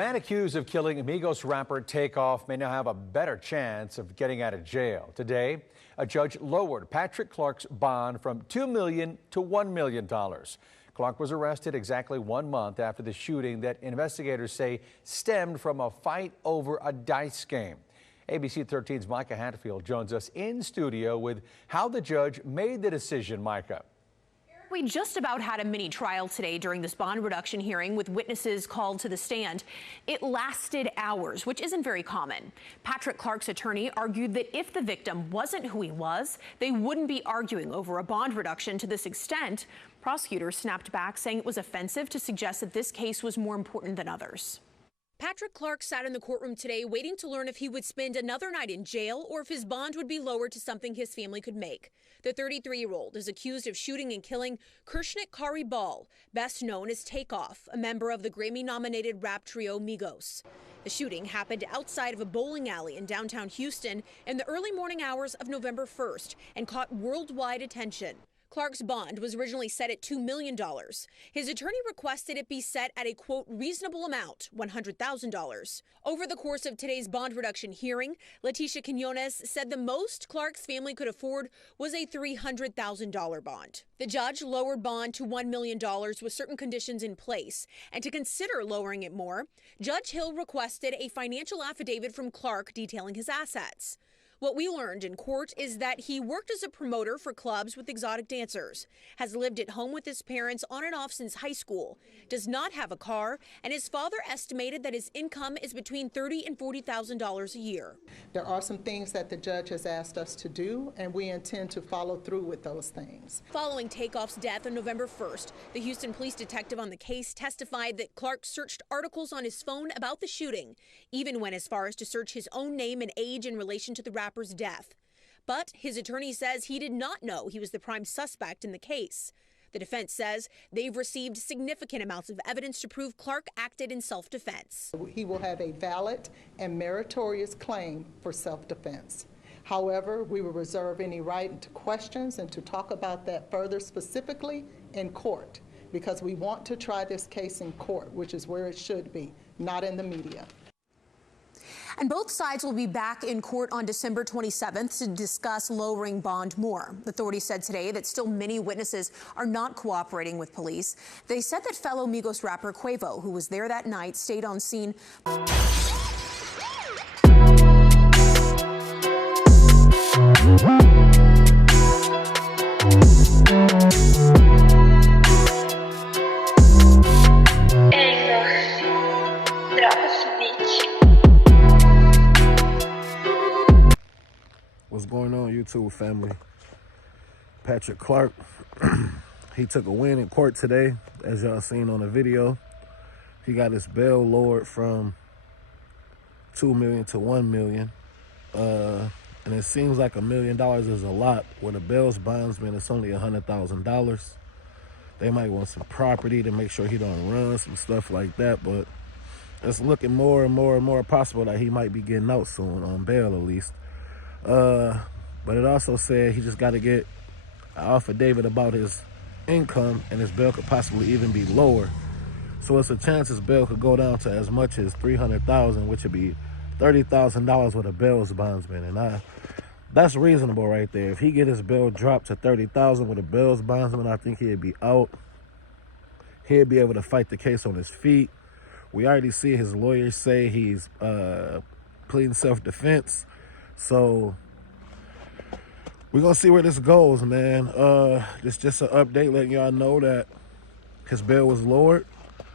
Man accused of killing Amigos rapper Takeoff may now have a better chance of getting out of jail. Today, a judge lowered Patrick Clark's bond from $2 million to $1 million. Clark was arrested exactly 1 month after the shooting that investigators say stemmed from a fight over a dice game. ABC 13's Micah Hatfield joins us in studio with how the judge made the decision. Micah. We just about had a mini trial today during this bond reduction hearing with witnesses called to the stand. It lasted hours, which isn't very common. Patrick Clark's attorney argued that if the victim wasn't who he was, they wouldn't be arguing over a bond reduction to this extent. Prosecutors snapped back, saying it was offensive to suggest that this case was more important than others. Patrick Clark sat in the courtroom today waiting to learn if he would spend another night in jail or if his bond would be lowered to something his family could make. The 33-year-old is accused of shooting and killing Kershnik Kari Ball, best known as Takeoff, a member of the Grammy-nominated rap trio Migos. The shooting happened outside of a bowling alley in downtown Houston in the early morning hours of November 1st and caught worldwide attention. Clark's bond was originally set at $2 million. His attorney requested it be set at a, quote, reasonable amount, $100,000. Over the course of today's bond reduction hearing, Leticia Quinones said the most Clark's family could afford was a $300,000 bond. The judge lowered bond to $1 million with certain conditions in place. And to consider lowering it more, Judge Hill requested a financial affidavit from Clark detailing his assets. What we learned in court is that he worked as a promoter for clubs with exotic dancers, has lived at home with his parents on and off since high school, does not have a car, and his father estimated that his income is between $30,000 and $40,000 a year. There are some things that the judge has asked us to do, and we intend to follow through with those things. Following Takeoff's death on November 1st, the Houston police detective on the case testified that Clark searched articles on his phone about the shooting, even went as far as to search his own name and age in relation to the rapper's death. But his attorney says he did not know he was the prime suspect in the case. The defense says they've received significant amounts of evidence to prove Clark acted in self-defense. He will have a valid and meritorious claim for self-defense. However, we will reserve any right to questions and to talk about that further specifically in court, because we want to try this case in court, which is where it should be, not in the media. And both sides will be back in court on December 27th to discuss lowering bond more. Authorities said today that still many witnesses are not cooperating with police. They said that fellow Migos rapper Quavo, who was there that night, stayed on scene. What's going on, YouTube family? Patrick Clark, he took a win in court today, as y'all seen on the video. He got his bail lowered from $2 million to $1 million. And it seems like $1 million is a lot. When a bail's bondsman, it's only $100,000. They might want some property to make sure he don't run, some stuff like that, but it's looking more and more and more possible that he might be getting out soon, on bail at least. But it also said he just got to get an affidavit about his income, and his bail could possibly even be lower. So it's a chance his bail could go down to as much as $300,000, which would be $30,000 with a bail's bondsman. And that's reasonable right there. If he get his bail dropped to $30,000 with a bail's bondsman, I think he'd be out. He'd be able to fight the case on his feet. We already see his lawyers say he's pleading self-defense. So we're going to see where this goes, man. This just an update letting y'all know that his bail was lowered.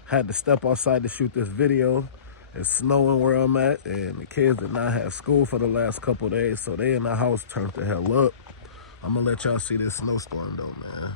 Had to step outside to shoot this video. It's snowing where I'm at, and the kids did not have school for the last couple of days, so they in the house turned the hell up. I'm going to let y'all see this snowstorm, though, man.